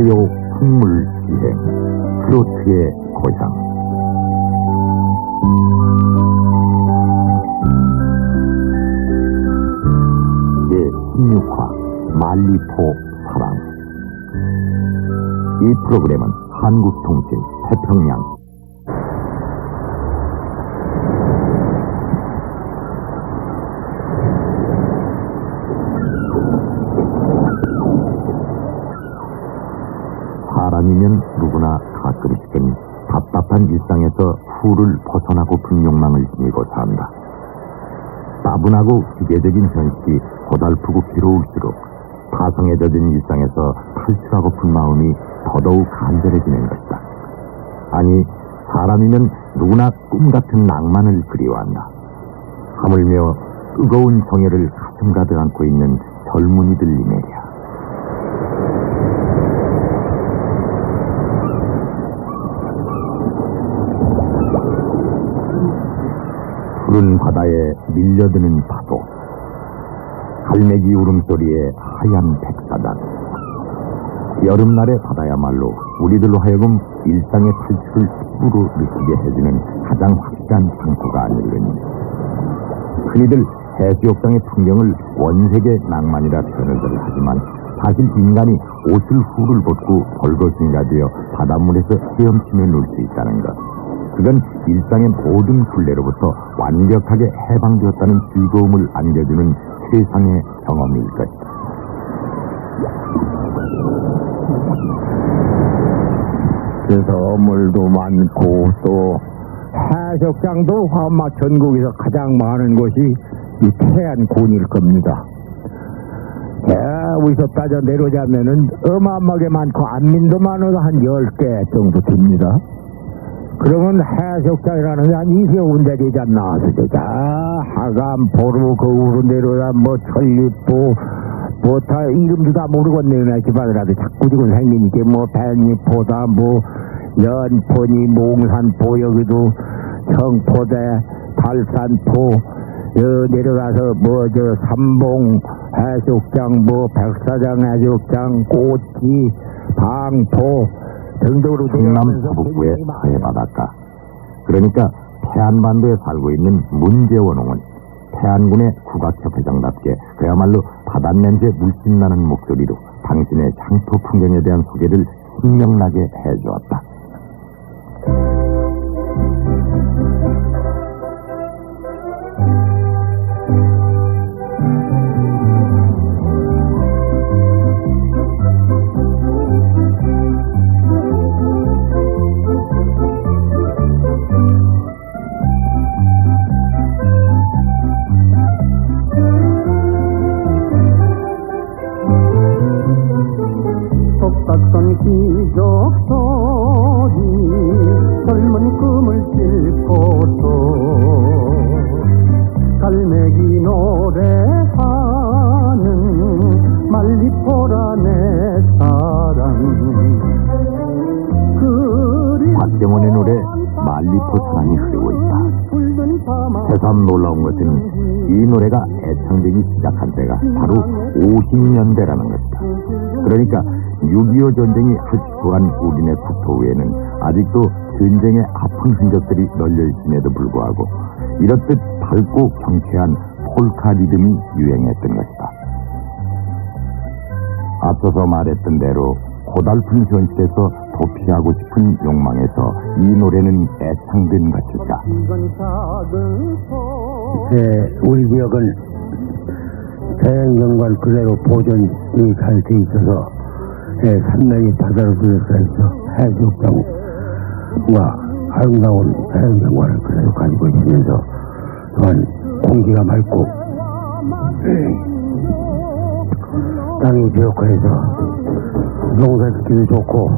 가요 풍물시행 트로트의 고향. 제16화 말리포 사랑. 이 프로그램은 한국통신 태평양 사람이면 누구나 가끔씩은 답답한 일상에서 후를 벗어나고픈 욕망을 지니고 산다. 따분하고 기계적인 현실이 고달프고 괴로울수록 타성에 젖은 일상에서 탈출하고픈 마음이 더더욱 간절해지는 것이다. 아니, 사람이면 누구나 꿈같은 낭만을 그리워한다. 하물며 뜨거운 정열을 가슴 가득 안고 있는 젊은이들이 말이야. 푸른 바다에 밀려드는 파도, 갈매기 울음소리에 하얀 백사장. 여름날의 바다야말로 우리들로 하여금 일상의 탈출을 피부로 느끼게 해주는 가장 확실한 장소가 아닐느니. 흔히들 해수욕장의 풍경을 원색의 낭만이라 표현을 하지만 사실 인간이 옷을 후를 벗고 벌거숭이가 되어 바닷물에서 헤엄치며 놀 수 있다는 것, 그건 일상의 모든 굴레로부터 완벽하게 해방되었다는 즐거움을 안겨주는 세상의 경험일 것이다. 그래서 물도 많고 또 해수욕장도 아마 전국에서 가장 많은 곳이 이 태안군일 겁니다. 여기서 따져 내려오자면은 어마어마하게 많고 안민도만으로 한 10개 정도 됩니다. 그러면 해수욕장이라는 게 한 20여 군데 되지 않나. 자, 하감, 보루, 거우로 내려오자, 뭐, 천리포, 뭐, 다, 이름도 다 모르겠네요. 기반이라도 자꾸 지금 생기니까, 뭐, 백리포다, 뭐, 연포니, 몽산포, 여기도 청포대, 달산포, 내려가서, 뭐, 삼봉 해수욕장, 뭐, 백사장 해수욕장, 꼬치, 방포, 등등으로 충남 서북부의 서해바닷가, 그러니까 태안반도에 살고 있는 문재원홍은 태안군의 국악협회장답게 그야말로 바닷냄새 물씬나는 목소리로 당신의 장터 풍경에 대한 소개를 신명나게 해주었다. 속삭선 기적소리 젊은 꿈을 싣고서 갈매기 노래하는 말리포라 내 사랑. 박병원의 노래 말리포 사랑이 흐르고 있다. 새삼 놀라운 것은 이 노래가 애창되기 시작한 때가 바로 50년대라는 것이다. 그러니까 6.25 전쟁이 헐치고간 우리네 국토 위에는 아직도 전쟁의 아픈 흔적들이 널려 있음에도 불구하고 이렇듯 밝고 경쾌한 폴카 리듬이 유행했던 것이다. 앞서서 말했던 대로 고달픈 현실에서 도피하고 싶은 욕망에서 이 노래는 애창된 것일까. 우리 지역은 자연경관 그대로 보존이 잘 돼 있어서 산맥이 바다로 들어서 있어 해수욕장과 아름다운 자연경관을 그대로 가지고 있으면서 또한 공기가 맑고 땅이 비옥해서 농사 짓기도 좋고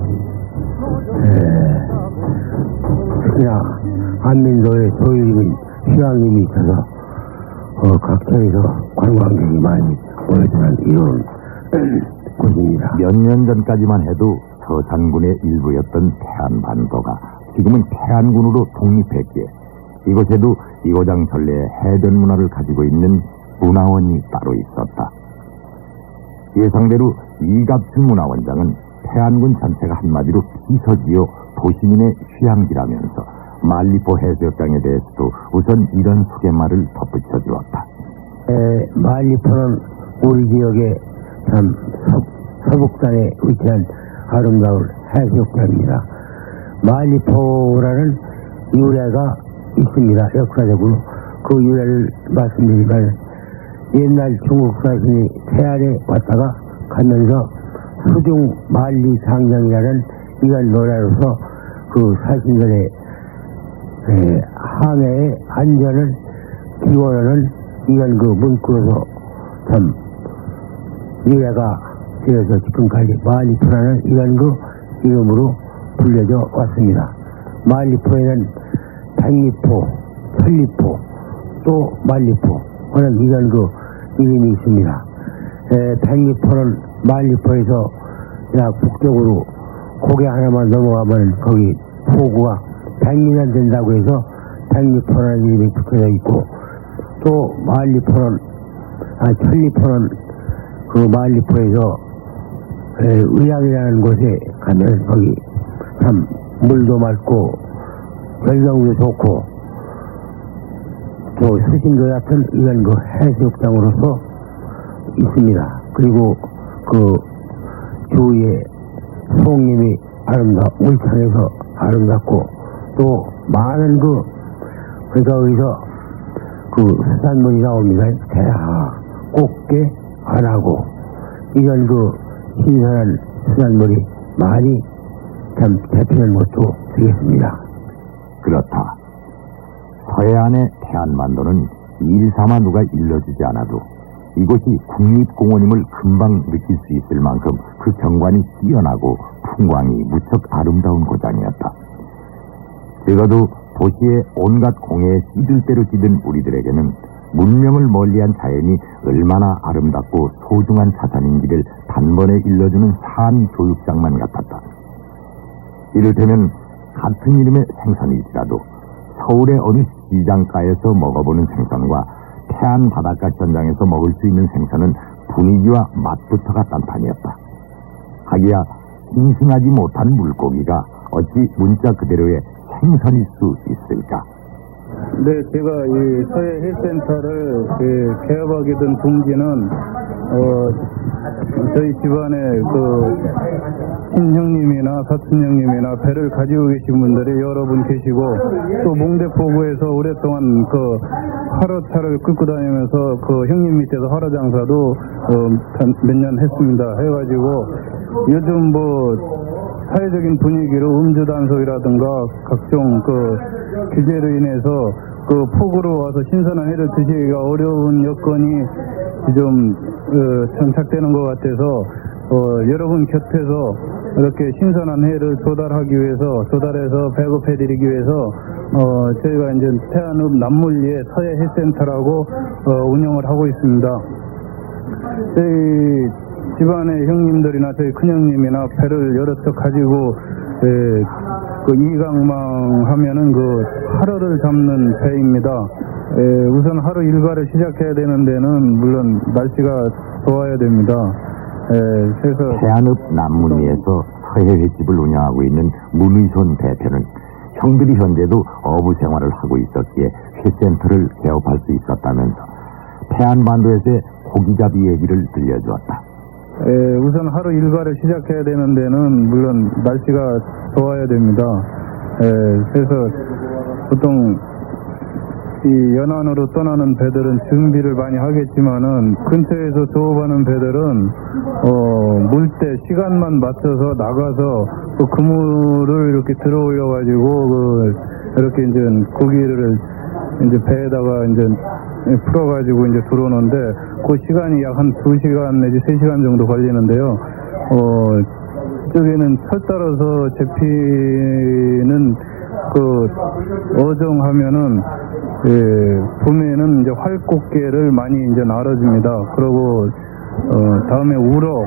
특히나 안민도에 소유림이 휴양림이 있어서 각처에서 관광객이 많이 모여드는 이런 곳입니다. 몇 년 전까지만 해도 서산군의 일부였던 태안반도가 지금은 태안군으로 독립했기에 이곳에도 이고장 전래의 해변 문화를 가지고 있는 문화원이 따로 있었다. 예상대로 이 같은 문화원장은 태안군 전체가 한마디로 비서지요 도시민의 휴양지라면서 말리포 해수욕장에 대해서도 우선 이런 소개말을 덧붙여 주었다. 말리포는 우리 지역의 참 서북단에 위치한 아름다운 해수욕장입니다. 말리포라는 유래가 있습니다. 역사적으로 그 유래를 말씀드리면 옛날 중국 사신이 태안에 왔다가 가면서 수중 만리 상장이라는 이런 노래로서 그 사신들의 항해의 안전을 기원하는 이런 그 문구로서 참 유래가 되어서 지금까지 말리포라는 이런 그 이름으로 불려져 왔습니다. 말리포에는 백리포, 천리포, 또 말리포 하는 이런 그 이름이 있습니다. 백리포는 말리포에서 약 북쪽으로 고개 하나만 넘어가면 거기 포구가 100리나 된다고 해서 백리포라는 이름이 붙여져 있고, 또 천리포는 그 말리포에서 의양이라는 곳에 가면 거기 참 물도 맑고 전경도 좋고 또 수심도 얕은 이런 그 해수욕장으로서 있습니다. 그리고 그 주위에 송림이 울창해서 아름답고 또 많은 그러니까 여기서 그 수산물이 나옵니다. 대하, 꽃게, 안하고 이런 그 신선한 수산물이 많이 참 대표하는 것도 되겠습니다. 그렇다. 서해안의 태안반도는 일삼아 누가 일러주지 않아도 이곳이 국립공원임을 금방 느낄 수 있을 만큼 그 경관이 뛰어나고 풍광이 무척 아름다운 고장이었다. 적어도 도시의 온갖 공해에 찌들 대로 찌든 우리들에게는 문명을 멀리한 자연이 얼마나 아름답고 소중한 자산인지를 단번에 일러주는 산 교육장만 같았다. 이를테면 같은 이름의 생선일지라도 서울의 어느 시장가에서 먹어보는 생선과 태안 바닷가 전장에서 먹을 수 있는 생선은 분위기와 맛부터가 딴판이었다. 하기야 싱싱하지 못한 물고기가 어찌 문자 그대로의 생선일 수 있을까? 네, 제가 이 서해 헬센터를 개업하게 된 동기는 저희 집안의 그 친형님이나 사촌형님이나 배를 가지고 계신 분들이 여러 분 계시고, 또 몽대포구에서 오랫동안 그 화로차를 끌고 다니면서 그 형님 밑에서 화로 장사도 몇 년 했습니다. 해가지고 요즘 사회적인 분위기로 음주 단속이라든가 각종 그 규제로 인해서 그 폭우로 와서 신선한 회를 드시기가 어려운 여건이 좀 정착되는 것 같아서 여러분 곁에서 이렇게 신선한 회를 조달해서 배급해드리기 위해서 저희가 이제 태안읍 남물리에 서해 해센터라고 운영을 하고 있습니다. 저희 집안의 형님들이나 저희 큰형님이나 배를 여러 척 가지고 그 이강망 하면은 그 하루를 잡는 배입니다. 우선 하루 일과를 시작해야 되는 데는 물론 날씨가 좋아야 됩니다. 그래서 태안읍 남문리에서 서해 횟집을 운영하고 있는 문의손 대표는 형들이 현재도 어부 생활을 하고 있었기에 회센터를 개업할 수 있었다면서 태안반도에서의 고기잡이 얘기를 들려주었다. 우선 하루 일과를 시작해야 되는 데는 물론 날씨가 좋아야 됩니다. 그래서 보통 이 연안으로 떠나는 배들은 준비를 많이 하겠지만은 근처에서 조업하는 배들은 물때 시간만 맞춰서 나가서 그 그물을 이렇게 들어 올려 가지고 이렇게 이제 고기를 이제 배에다가 이제 풀어가지고 이제 들어오는데 그 시간이 약 한 2시간 내지 3시간 정도 걸리는데요. 이쪽에는 철 따라서 잡히는 그 어정하면은 봄에는 이제 활꽃게를 많이 이제 날아줍니다. 그리고 다음에 우럭,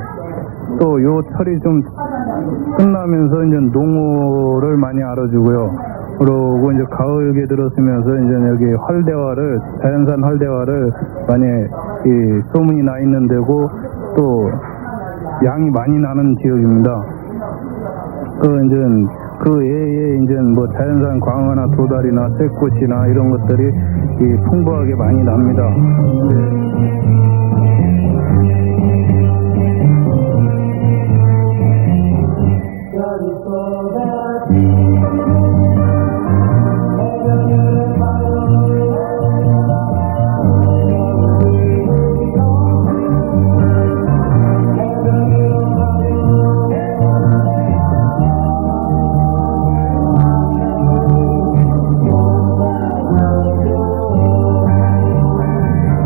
또 요 철이 좀 끝나면서 이제 농어를 많이 알아주고요. 그러고 이제 가을게 들었으면서 이제 여기 활대화를, 자연산 활대화를 많이 소문이 나 있는 데고 또 양이 많이 나는 지역입니다. 그 외에 이제 뭐 자연산 광어나 도다리나 쇠꽃이나 이런 것들이 풍부하게 많이 납니다.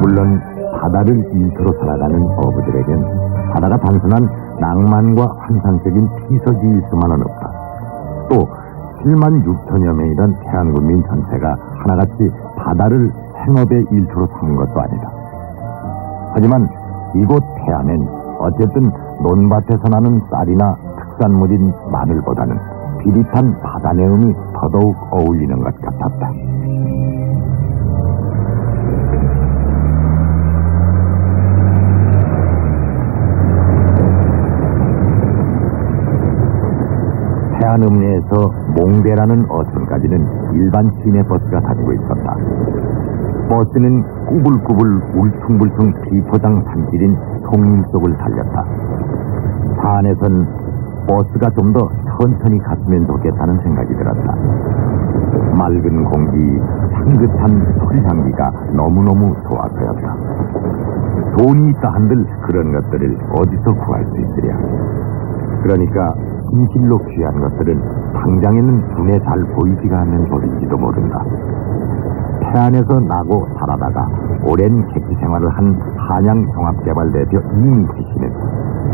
물론 바다를 일터로 살아가는 어부들에겐 바다가 단순한 낭만과 환상적인 피서지일 수만은 없다. 또 7만 6천여 명이던 태안군민 전체가 하나같이 바다를 생업의 일터로 삼은 것도 아니다. 하지만 이곳 태안엔 어쨌든 논밭에서 나는 쌀이나 특산물인 마늘보다는 비릿한 바다 내음이 더더욱 어울리는 것 같았다. 태안 읍내에서 몽대라는 어촌까지는 일반 시내버스가 다니고 있었다. 버스는 꾸불꾸불 울퉁불퉁 비포장 산길인 송림 속을 달렸다. 차 안에선 버스가 좀 더 천천히 갔으면 좋겠다는 생각이 들었다. 맑은 공기, 향긋한 소리향기가 너무너무 좋아서였다. 돈이 있다 한들 그런 것들을 어디서 구할 수 있으랴. 그러니까 진실로 귀한 것들은 당장에는 눈에 잘 보이지가 않는 것일지도 모른다. 태안에서 나고 살아다가 오랜 객지 생활을 한 한양종합개발 대표 이민희 씨는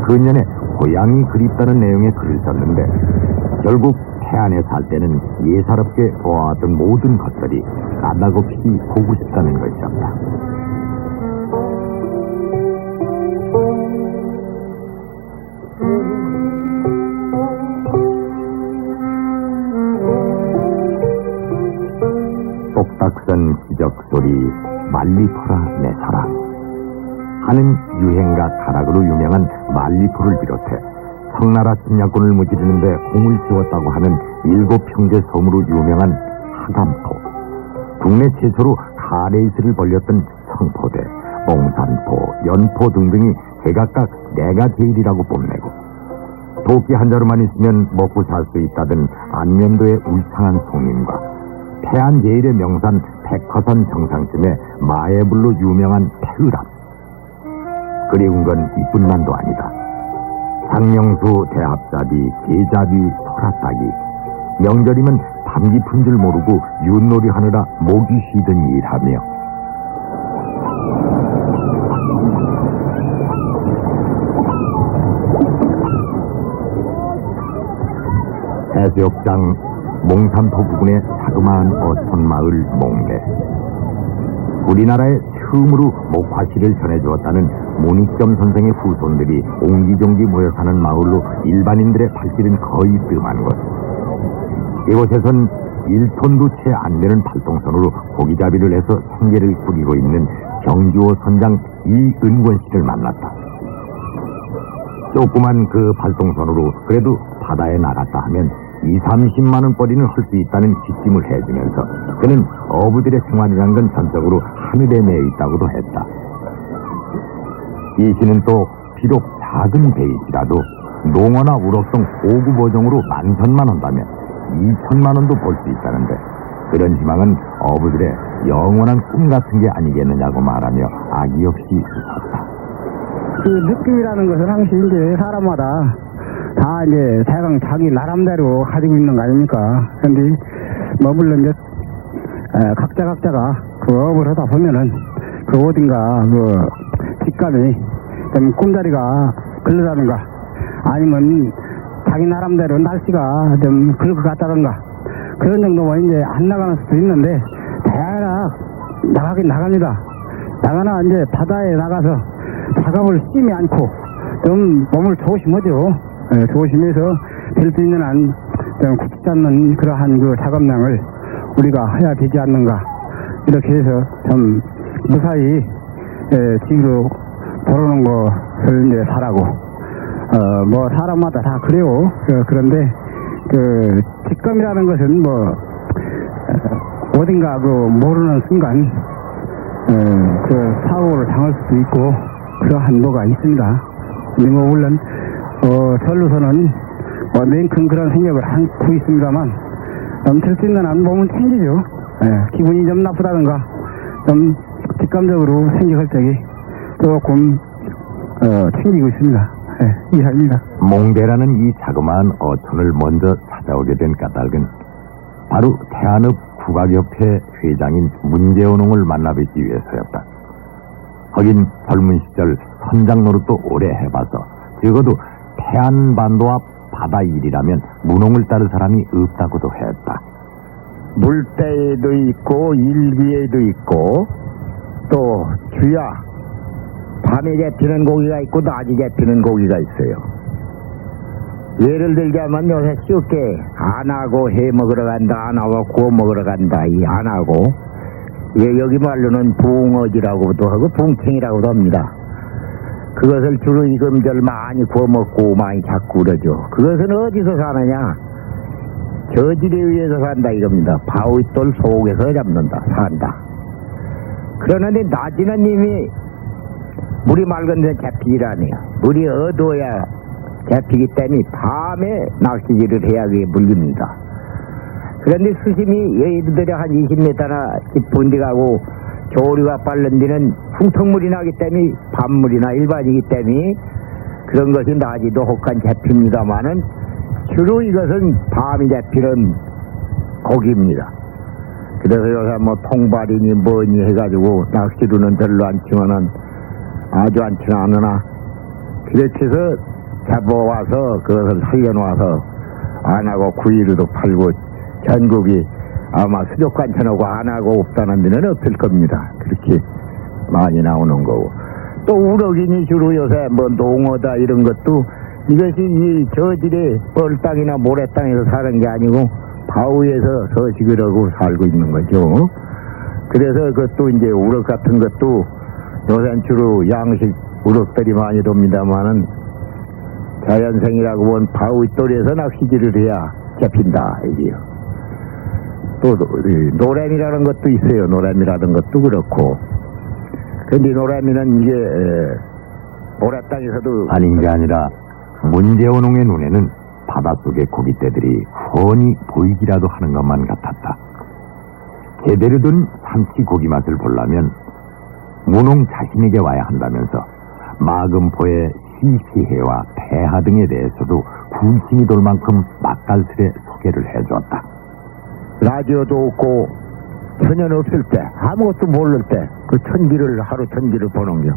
근년에 고향이 그립다는 내용의 글을 썼는데 결국 태안에 살 때는 예사롭게 보아왔던 모든 것들이 까다롭이 보고 싶다는 것이었다. 똑딱선 기적소리 말리포라 내 사랑 하는 유행가 가락으로 유명한 말리포를 비롯해 청나라 침략군을 무찌르는데 공을 세웠다고 하는 7형제 섬으로 유명한 하감포, 국내 최초로 카레이스를 벌렸던 청포대, 몽산포, 연포 등등이 제각각 내가 제일이라고 뽐내고 도끼 한 자루만 있으면 먹고 살 수 있다던 안면도의 울창한 송림과 태안 제일의 명산 백화산 정상쯤에 마애불로 유명한 태의람. 그리운 건 이뿐만도 아니다. 상명수 대합잡이, 계잡이, 소라따기. 명절이면 밤 깊은 줄 모르고 윷놀이 하느라 목이 쉬던 일하며 해수욕장 몽산포 부근의 자그마한 어촌마을 몽대. 우리나라에 처음으로 목화씨를 전해주었다는 문익점 선생의 후손들이 옹기종기 모여 사는 마을로 일반인들의 발길은 거의 뜸한 곳. 이곳에선 1톤도 채 안 되는 팔동선으로 고기잡이를 해서 생계를 꾸리고 있는 경주호 선장 이은권 씨를 만났다. 조그만 그 팔동선으로 그래도 바다에 나갔다 하면 20-30만 원벌이는 할 수 있다는 지침을 해주면서 그는 어부들의 생활이란 건 전적으로 하늘에 매여 있다고도 했다. 이 씨는 또 비록 작은 배일지라도 농어나 우럭등 고급 어종으로 11,000만 원다면 2,000만 원도 벌 수 있다는데 그런 희망은 어부들의 영원한 꿈 같은 게 아니겠느냐고 말하며 악의 없이 웃었다. 그 느낌이라는 것은 항상 이제 사람마다 다 이제 대강 자기 나름대로 가지고 있는 거 아닙니까? 근데 뭐 물론 이제 각자가 그 업을 하다 보면은 그 어딘가 그 직감이 좀 꿈자리가 글르다든가 아니면 자기 나름대로 날씨가 좀 그럴 것 같다든가 그런 정도만 이제 안 나가는 수도 있는데 대략 나가긴 나갑니다. 나가나 이제 바다에 나가서 작업을 쉬지 않고 좀 몸을 조심하죠. 조심해서 될 수 있는 한 좀 굽지 않는 그러한 그 작업량을 우리가 해야 되지 않는가 이렇게 해서 좀 무사히 집으로 돌아오는 것을 이제 바라고 뭐 사람마다 다 그래요. 그런데 그 직감이라는 것은 뭐 어딘가 그 모르는 순간 그 사고를 당할 수도 있고 그러한 뭐가 있습니다. 근데 뭐 물론 절로서는 냉큼 그런 생각을 하고 있습니다만 될 수 있는 한 몸은 챙기죠. 예, 기분이 좀 나쁘다든가 좀 직감적으로 생각할 적이 조금 챙기고 있습니다. 예, 이해합니다. 몽대라는 이 자그마한 어촌을 먼저 찾아오게 된 까닭은 바로 태안읍 국악협회 회장인 문재원홍을 만나뵙기 위해서였다. 하긴 젊은 시절 선장 노릇도 오래 해봐서 적어도 태안반도 앞 바다 일이라면 문홍을 따를 사람이 없다고도 했다. 물때에도 있고 일기에도 있고 또 주야 밤에 잡히는 고기가 있고 낮에 잡히는 고기가 있어요. 예를 들자면 요새 쉽게 안하고 해 먹으러 간다, 안하고 구워 먹으러 간다. 이 안하고 여기 말로는 붕어지라고도 하고 붕탱이라고도 합니다. 그것을 주로 이금절 많이 구워 먹고 많이 잡고 그러죠. 그것은 어디서 사느냐? 저질에 의해서 산다 이겁니다. 바위돌 속에서 잡는다, 산다. 그러는데 낮에는 이미 물이 맑은 데 잡히질 않아요. 물이 어두워야 잡히기 때문에 밤에 낚시질을 해야 그게 물립니다. 그런데 수심이 예를 들어 한 20m나 깊은 데 가고 조류가 빠른 데는 흉턱물이 나기 때문에 밤물이나 일반이기 때문에 그런 것이 낮에도 혹한 잡힙니다마는 주로 이것은 밤이 잡히는 고기입니다. 그래서 요새 뭐 통발이니 뭐니 해가지고 낚시로는 별로 않지만은 아주 않지는 않으나 그렇게 해서 잡아와서 그것을 살려놓아서 안하고 구이로도 팔고 전국이 아마 수족관천하고 안하고 없다는 데는 없을 겁니다. 그렇게 많이 나오는 거고 또 우럭이니 주로 요새 뭐 농어다 이런 것도 이것이 이 저질의 뻘땅이나 모래땅에서 사는 게 아니고 바위에서 서식을 하고 살고 있는 거죠. 그래서 그것도 이제 우럭 같은 것도 요새는 주로 양식 우럭들이 많이 돕니다마는 자연생이라고 본 바위돌에서 낚시질을 해야 잡힌다 이게요. 또 노래미라는 것도 있어요. 노래미라는 것도 그렇고. 근데 노래미는 이게 모래땅에서도 아닌 게 아니라 문재원홍의 눈에는 바닷속의 고깃대들이 훤히 보이기라도 하는 것만 같았다. 제대로 된 삼치 고기 맛을 보려면 문홍 자신에게 와야 한다면서 마금포의 시시해와 폐하 등에 대해서도 군침이 돌 만큼 맛깔스레 소개를 해주었다. 라디오도 없고 전혀 없을 때 아무것도 모를 때 그 천기를 하루 천기를 보는 겨.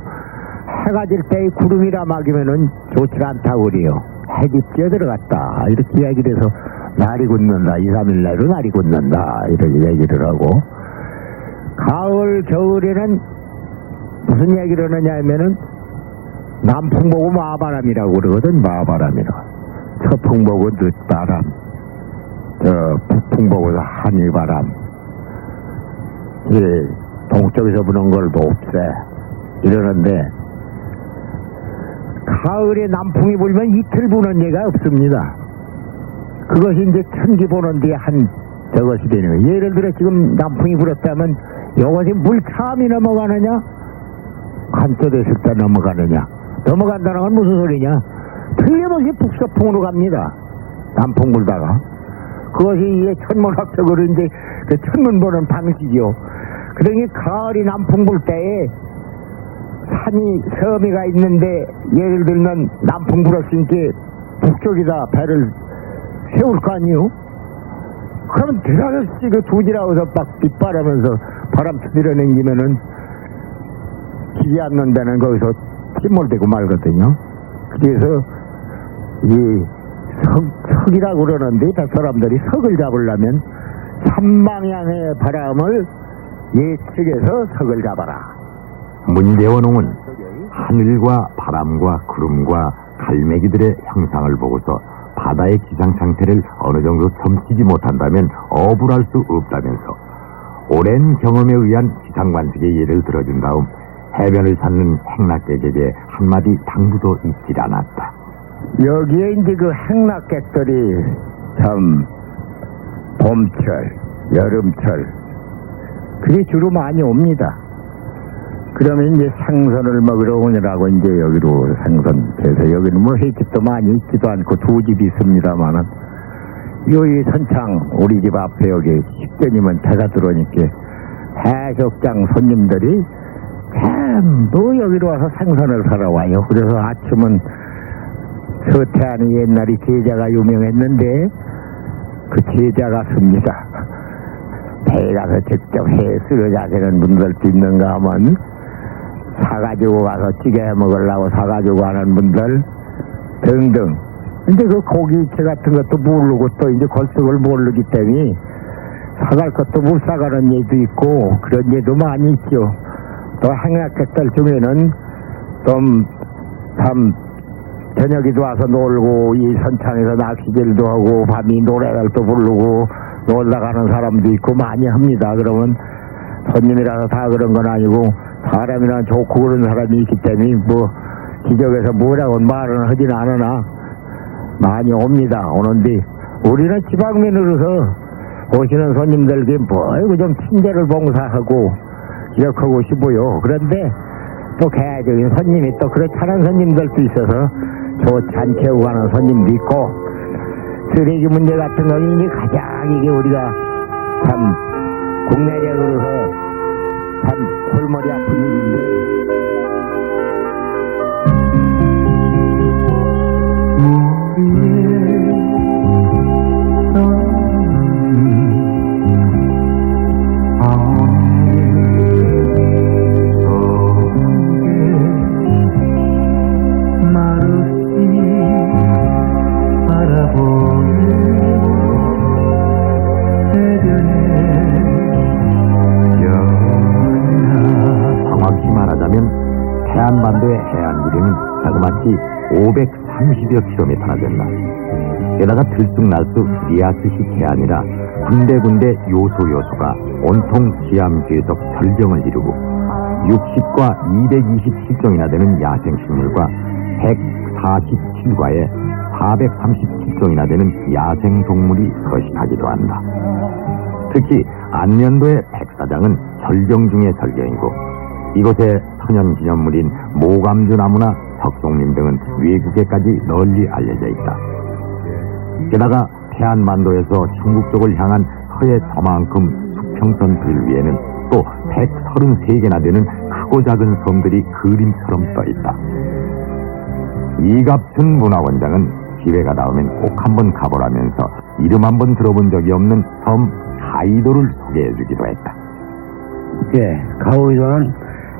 해가 질 때 구름이라 막이면은 좋지 않다고 그래요. 해기 뛰어들어갔다 이렇게 이야기를 해서 날이 굳는다 2, 3일 내로 날이 굳는다 이렇게 얘기를 하고 가을 겨울에는 무슨 얘기를 하느냐 하면은 남풍 보고 마바람이라고 그러거든. 마바람이라고. 서풍 보고 늦바람, 북풍 보고 한이바람. 예, 동쪽에서 부는 걸 높새 이러는데 가을에 남풍이 불면 이틀 부는 예가 없습니다. 그것이 이제 천기 보는 데에 한 저것이 되는 거예요. 예를 들어 지금 남풍이 불었다면 이것이 물참이 넘어가느냐 한쪽에 있을 때 넘어가느냐. 넘어간다는 건 무슨 소리냐? 틀림없이 북서풍으로 갑니다. 남풍 불다가. 그것이 이게 천문학적으로 이제 그 천문 보는 방식이요. 그러니 가을이 남풍 불 때에 산이 섬이가 있는데 예를 들면 남풍 불었으니까 북쪽에다 배를 세울 거 아니요? 그러면 드라졌지 그 두지라고서 막 빗바라면서 바람 들여냉기면은 기지 않는 데는 거기서 침몰되고 말거든요. 그래서 이 석이라고 그러는데 사람들이 석을 잡으려면 삼방향의 바람을 예측해서 석을 잡아라. 문재원홍은 하늘과 바람과 구름과 갈매기들의 형상을 보고서 바다의 기상 상태를 어느 정도 점치지 못한다면 어불할 수 없다면서 오랜 경험에 의한 기상 관측의 예를 들어준 다음 해변을 찾는 행락객에게 한마디 당부도 잊질 않았다. 여기에 이제 그 행락객들이 참 봄철, 여름철 그게 주로 많이 옵니다. 그러면 이제 생선을 먹으러 오느라고 이제 여기로 생선돼서 여기는 뭐 횟집도 많이 있지도 않고 두 집이 있습니다만은 여기 선창 우리 집 앞에 여기 10견이면 배가 들어오니까 해수욕장 손님들이 전부 여기로 와서 생선을 사러 와요. 그래서 아침은 서태안이 옛날에 제자가 유명했는데 그 제자가 씁니다. 배에 가서 직접 회 쓸어자시는 분들도 있는가 하면 사가지고 가서 찌개 해 먹으려고 사가지고 가는 분들 등등. 근데 그 고기채 같은 것도 모르고 또 이제 걸쭉을 모르기 때문에 사갈 것도 못 사가는 예도 있고 그런 예도 많이 있죠. 또 행락객들 중에는 좀 참 저녁에도 와서 놀고 이 선창에서 낚시질도 하고 밤이 노래들도 부르고 놀다 가는 사람도 있고 많이 합니다. 그러면 손님이라서 다 그런 건 아니고 사람이나 좋고 그런 사람이 있기 때문에 뭐 기적에서 뭐라고 말은 하진 않으나 많이 옵니다. 오는데 우리는 지방민으로서 오시는 손님들께 뭐 좀 친절을 봉사하고 기억하고 싶어요. 그런데 또 개적인 손님이 또 그렇지 않은 손님들도 있어서 좋지 않게 오고 가는 손님도 있고 쓰레기 문제 같은 건 이제 가장 이게 우리가 참 국내적으로서 참 골머리 아픈 일인데 정확히 말하자면 해안반도의 해안 길이는 자그마치 530여 킬로미터나 된다. 게다가 들쑥날쑥 리아스식 해안이라 군데군데 요소가 온통 지암괴적 절정을 이루고 60과 227종이나 되는 야생식물과 147과에 437종이나 되는 야생동물이 서식하기도 한다. 특히 안면도의 백사장은 절정 중의 절정이고 이곳의 천연기념물인 모감주나무나 석송림 등은 외국에까지 널리 알려져 있다. 게다가 해안반도에서 중국 쪽을 향한 서해 저만큼 수평선 들 위에는 또 133개나 되는 크고 작은 섬들이 그림처럼 떠있다. 이갑춘 문화원장은 기회가 닿으면 꼭 한번 가보라면서 이름 한번 들어본 적이 없는 섬 가이도를 소개해주기도 했다. 예, 가오이도는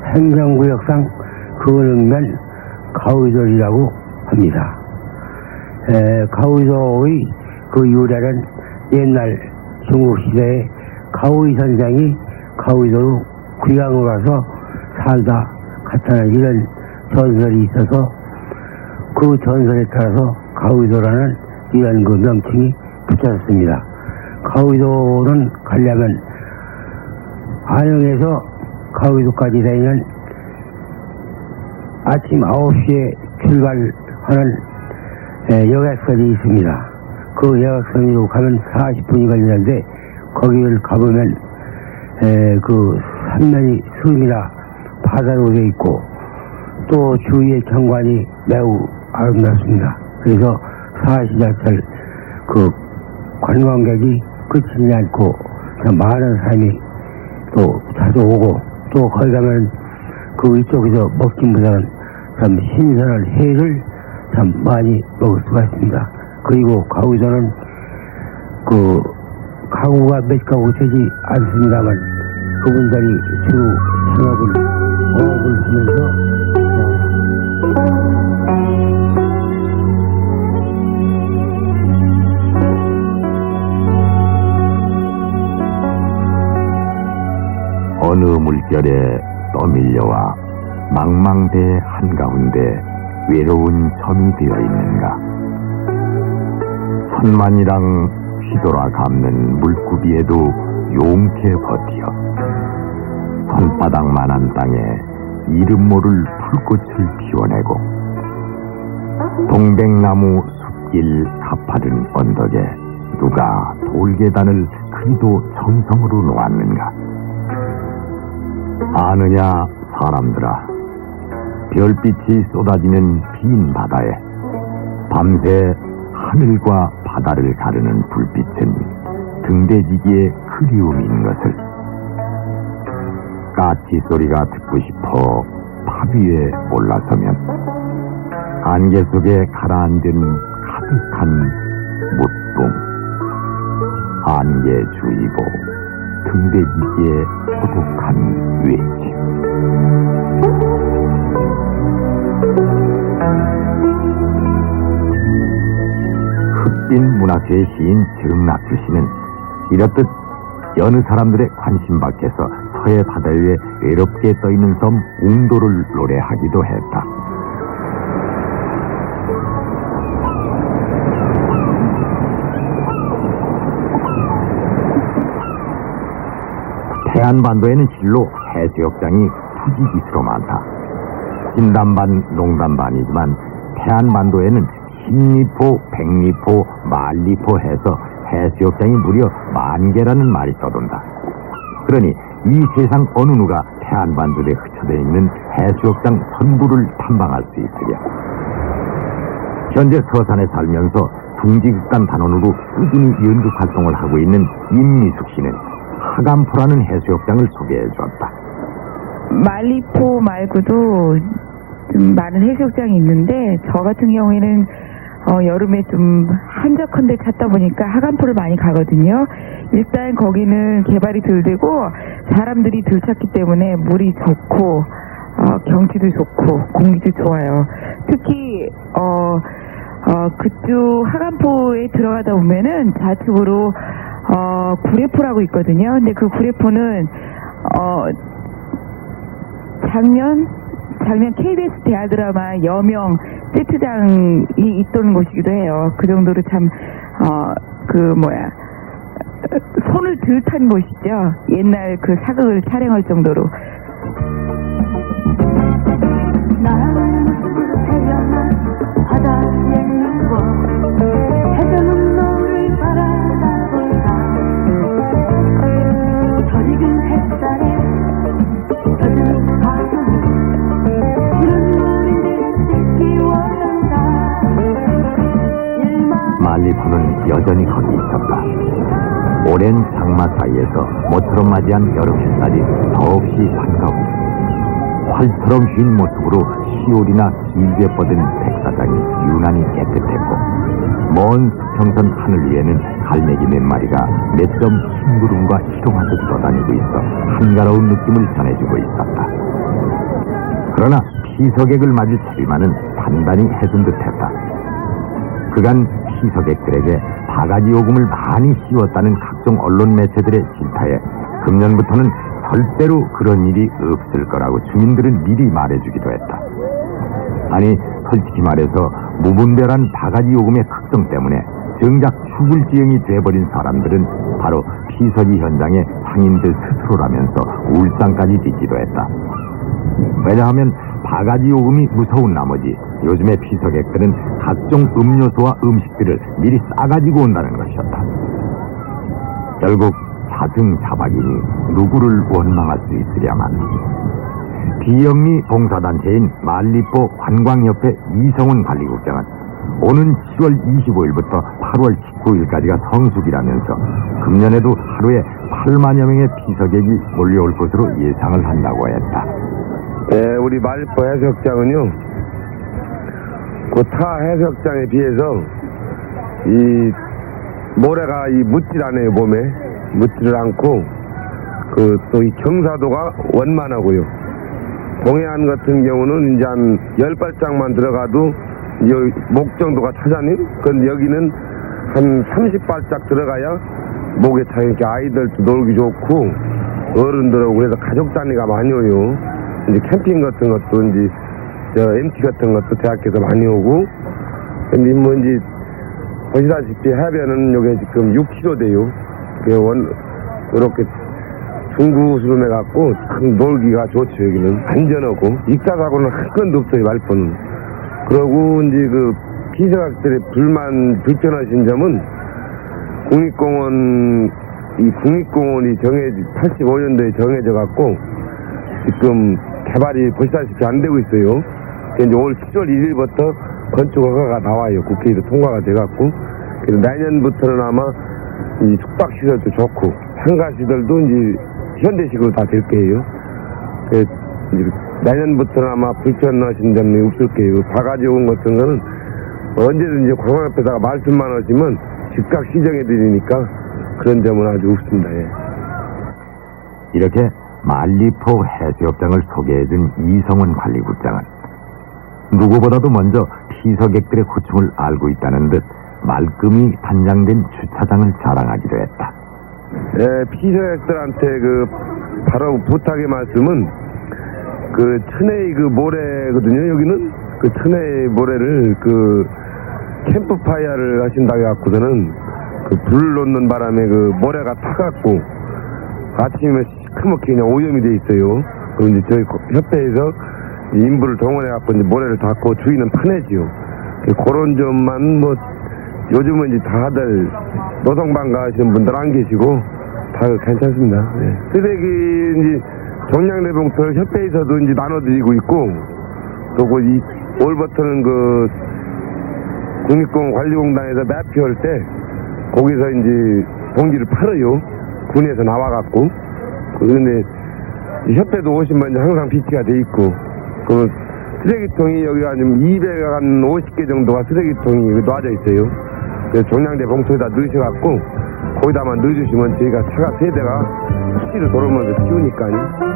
행정구역상 근흥면 가오이도이라고 합니다. 가오이도의 그 유래는 옛날 중국시대에 가오이 선생이 가오이도로 귀향을 가서 살다 갔다는 이런 전설이 있어서 그 전설에 따라서 가오이도라는 이런 그 명칭이 붙여졌습니다. 가오이도는 가려면 안영에서 가오이도까지 다니는 아침 9시에 출발하는 여객선이 있습니다. 그 여객선으로 가면 40분이 걸리는데 거기를 가보면 그 삼면이 수림이나 바다로 되어 있고 또 주위의 경관이 매우 아름답습니다. 그래서 사시자철 그 관광객이 끝이지 않고 참 많은 사람이 또 찾아오고 또 거기 가면 그 이쪽에서 먹기보다는 참 신선한 회를 참 많이 먹을 수가 있습니다. 그리고 가오이도는 그 가구가 몇 가구 되지 않습니다만 그분들이 주로 창업을 하면서 어느 물결에 떠밀려와 망망대 한가운데 외로운 섬이 되어 있는가. 천만이랑 휘돌아 감는 물구비에도 용케 버티어 손바닥만한 땅에 이름 모를 풀꽃을 피워내고 동백나무 숲길 가파른 언덕에 누가 돌계단을 그리도 정성으로 놓았는가? 아느냐 사람들아, 별빛이 쏟아지는 빈 바다에 밤새 하늘과 바다를 가르는 불빛은 등대지기의 그리움인 것을. 까치 소리가 듣고 싶어 탑 위에 올라서면 안개 속에 가라앉은 가득한 무뚱, 안개주의보, 등대지기의 고독한 외침. 흑빈 문학계의 시인 정낙주 씨는 이렇듯 여느 사람들의 관심 밖에서 서해 바다 위에 외롭게 떠있는 섬 웅도를 노래하기도 했다. 태안반도에는 실로 해수욕장이 투지기수로 많다. 진담반, 농담반이지만 태안반도에는 10리포, 100리포, 만리포 해서 해수욕장이 무려 10,000개라는 말이 떠돈다. 그러니 이 세상 어느 누가 태안반도에 흩어져 있는 해수욕장 선부를 탐방할 수 있으랴. 현재 서산에 살면서 둥지극단 단원으로 꾸준히 연극 활동을 하고 있는 임미숙 씨는 하간포라는 해수욕장을 소개해 주었다. 만리포 말고도 좀 많은 해수욕장이 있는데 저 같은 경우에는 여름에 좀 한적한데 찾다 보니까 하간포를 많이 가거든요. 일단 거기는 개발이 덜 되고 사람들이 덜 찾기 때문에 물이 좋고 경치도 좋고 공기도 좋아요. 특히 그쪽 하간포에 들어가다 보면은 좌측으로 구례포라고 있거든요. 근데 그 구례포는 작년 KBS 대하 드라마 여명 세트장이 있던 곳이기도 해요. 그 정도로 참 손을 덜 탄 곳이죠. 옛날 그 사극을 촬영할 정도로. 나는 태어나 바다에 누워 해저는 너를 바라다보다 덜 익은 햇살에 젖은 가슴은 이런 노래를 띄워간다. 만리포는 여전히 거기 있었다. 오랜 장마 사이에서 모처럼 맞이한 여름 햇살이 더없이 반가웠다. 활처럼 쉰 모습으로 시올이나 길게 뻗은 백사장이 유난히 깨끗했고 먼 수평선 하늘 위에는 갈매기 몇 마리가 몇 점 흰구름과 희롱하듯 떠다니고 있어 한가로운 느낌을 전해주고 있었다. 그러나 피서객을 맞을 차비만은 단단히 해준 듯했다. 그간 피서객들에게 바가지 요금을 많이 씌웠다는 각종 언론 매체들의 질타에 금년부터는 절대로 그런 일이 없을 거라고 주민들은 미리 말해주기도 했다. 아니, 솔직히 말해서 무분별한 바가지 요금의 특성 때문에 정작 죽을 지경이 돼버린 사람들은 바로 피서지 현장의 상인들 스스로라면서 울상까지 짓기도 했다. 왜냐하면 바가지 요금이 무서운 나머지 요즘의 피서객들은 각종 음료수와 음식들을 미리 싸가지고 온다는 것이었다. 결국 자승자박이니 누구를 원망할 수 있으랴만. 비영리 봉사단체인 만리포 관광협회 이성훈 관리국장은 오는 7월 25일부터 8월 19일까지가 성수기라면서 금년에도 하루에 8만여 명의 피서객이 몰려올 것으로 예상을 한다고 했다. 우리 만리포 해수욕장은요, 그 타 해수욕장에 비해서 이 모래가 묻질 않아요. 몸에 묻지를 않고 또 이 경사도가 원만하고요. 동해안 같은 경우는 이제 한 10발짝만 들어가도 목 정도가 차잖아요. 그런데 여기는 한 30발짝 들어가야 목에 차니까 아이들도 놀기 좋고 어른들하고 그래서 가족 단위가 많이 오요. 이제 캠핑 같은 것도 이제 MT 같은 것도 대학교에서 많이 오고. 근데 뭐 이제 보시다시피 해변은 요게 지금 6km 돼요. 이렇게 둥구스름해 갖고 참 놀기가 좋죠. 여기는 안전하고 익사사고는 한 건도 없어요. 말포는. 그러고 이제 그 피서객들의 불편하신 점은 국립공원이 85년도에 정해져 갖고 지금 개발이 보시다시피 안 되고 있어요. 이제 올 7월 1일부터 건축 허가가 나와요. 국회에서 통과가 돼 갖고 그래서 내년부터는 아마 이 숙박시설도 좋고 상가시설도 이제 현대식으로 다 될 거예요. 그래서 이제 내년부터는 아마 불편하신 점이 없을 거예요. 바가지 온 같은 거는 언제든지 관광협회에다가 말씀만 하시면 즉각 시정해 드리니까 그런 점은 아주 없습니다. 예. 이렇게 말리포 해수욕장을 소개해준 이성원 관리국장은 누구보다도 먼저 피서객들의 고충을 알고 있다는 듯 말끔히 단장된 주차장을 자랑하기도 했다. 예, 피서객들한테 바로 부탁의 말씀은 천혜의 모래거든요. 여기는 천혜의 모래를 캠프파이어를 하신다고 해갖고서는 불 놓는 바람에 모래가 타갖고 아침에 시커멓게 그냥 오염이 돼 있어요. 그럼 이제 저희 협회에서 인부를 동원해갖고 이제 모래를 닦고 주인은 파내지요. 그런 점만 요즘은 이제 다들 노동방가 하시는 분들 안 계시고 다 괜찮습니다. 네. 쓰레기 이제 종량제 봉투를 협회에서도 이제 나눠드리고 있고 또 올부터는 국립공원 관리공단에서 매표 할 때 거기서 이제 봉지를 팔아요. 군에서 나와갖고. 그런데 협회도 오시면 이제 항상 비치가 돼 있고 쓰레기통이 여기가 지금 250개 정도가 쓰레기통이 놔져 있어요. 그래서 종량제 봉투에다 넣으셔갖고 거기다만 넣어주시면 저희가 차가 3대가 수시로 돌아오면서 치우니까요.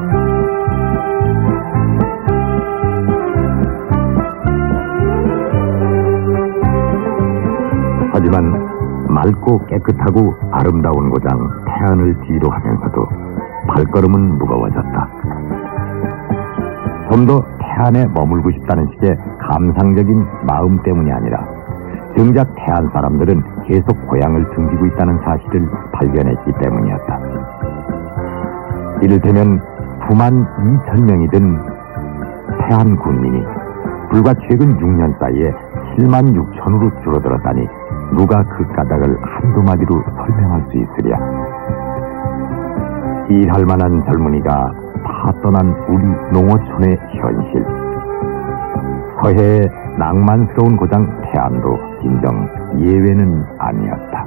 하지만 맑고 깨끗하고 아름다운 고장 태안을 뒤로 하면서도 발걸음은 무거워졌다. 좀 더 태안에 머물고 싶다는 식의 감상적인 마음 때문이 아니라 정작 태안 사람들은 계속 고향을 등지고 있다는 사실을 발견했기 때문이었다. 이를테면 9만 2천 명이 든 태안 군민이 불과 최근 6년 사이에 7만 6천으로 줄어들었다니 누가 그 까닭을 한두 마디로 설명할 수 있으랴. 일할 만한 젊은이가 다 떠난 우리 농어촌의 현실. 서해의 낭만스러운 고장 태안도 인정 예외는 아니었다.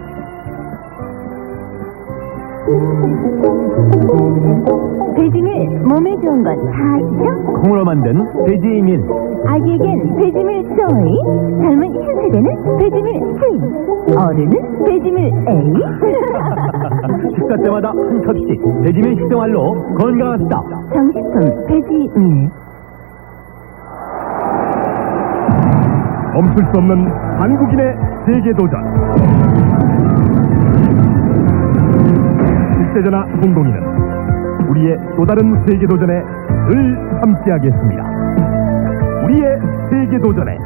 돼지밀 몸에 좋은 건 다 아시죠? 콩으로 만든 돼지밀. 아기에겐 돼지밀 조이, 젊은 현세대는 돼지밀 C, 어른은 돼지밀 A. 식사 때마다 한 컵씩 돼지밀 식생활로 건강합시다. 정식품 돼지밀. 멈출 수 없는 한국인의 세계 도전. 일대전화 공동이는 우리의 또 다른 세계 도전에 늘 함께하겠습니다. 우리의 세계 도전에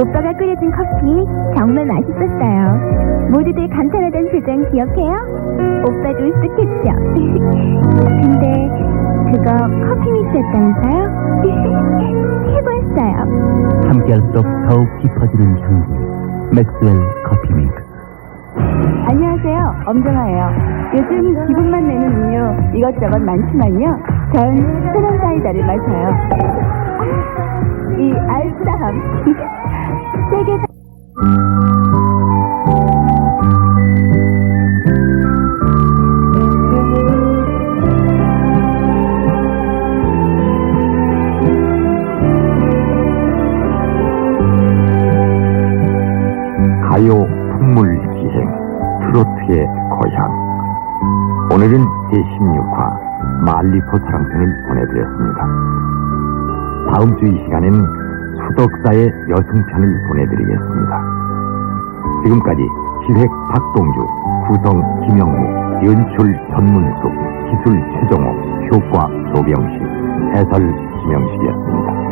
오빠가 끓여준 커피 정말 맛있었어요. 모두들 감탄하던 표정 기억해요? 오빠도 쓱했죠? 근데 그거 커피 믹스였다면서요? 최고였어요. 함께할수록 더욱 깊어지는 향기. 맥스웰 커피 믹스. 안녕하세요. 엄정아예요. 요즘 기분만 내는 음료 이것저것 많지만요. 전 소론 사이다를 마셔요. 이 알싸함. 세계 가요 풍물 기행 트로트의 고향. 오늘은 제16화 말리포 사랑편을 보내드렸습니다. 다음 주 이 시간에는 수덕사의 여승편을 보내드리겠습니다. 지금까지 기획 박동주, 구성 김영무, 연출 전문숙, 기술 최정호, 효과 조병식, 해설 김영식이었습니다.